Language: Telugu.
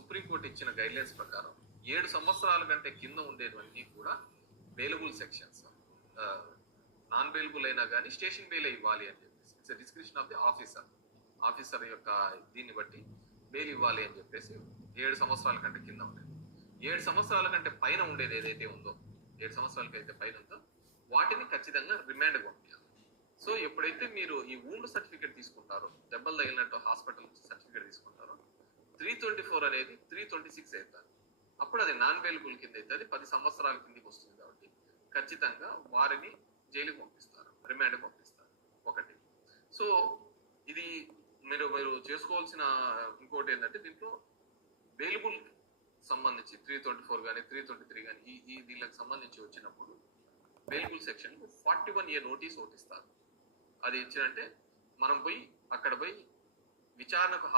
సుప్రీంకోర్టు ఇచ్చిన గైడ్లైన్స్ ప్రకారం 7 సంవత్సరాల కంటే కింద ఉండేవన్నీ కూడా బెయిలబుల్ సెక్షన్స్. నాన్ బెయిలబుల్ అయినా కానీ స్టేషన్ బెయిల్ ఇవ్వాలి అని చెప్పేసి it's description of the officer యొక్క దీన్ని బట్టి బెయిల్ ఇవ్వాలి అని చెప్పేసి 7 సంవత్సరాల కంటే కింద ఉండేది. 7 సంవత్సరాల కంటే పైన ఉండేది ఏదైతే ఉందో 7 సంవత్సరాలకి అయితే పైన ఉందో వాటిని ఖచ్చితంగా రిమాండ్ పంపించాలి. సో ఎప్పుడైతే మీరు ఈ వూండ్ సర్టిఫికేట్ తీసుకుంటారో, దెబ్బలు తగిలినట్టు హాస్పిటల్ నుంచి సర్టిఫికేట్ తీసుకుంటారో 324 అనేది 326 అవుతుంది. అప్పుడు అది నాన్ బెయిలబుల్ కింద అవుతుంది, 10 సంవత్సరాల కిందకి వస్తుంది. కాబట్టి ఖచ్చితంగా వారిని జైలుకి పంపిస్తారు, రిమాండ్ పంపిస్తారు. ఒకటి. సో ఇది మీరు చేసుకోవాల్సిన ఇంకోటి ఏంటంటే దీంట్లో బెయిలబుల్ సంబంధించి 324 కానీ 323 కానీ ఈ దీనికి సంబంధించి వచ్చినప్పుడు బెయిలబుల్ సెక్షన్ 41A నోటీస్ ఒకటి ఇస్తారు. అది ఇచ్చినంటే మనం పోయి అక్కడ పోయి విచారణకు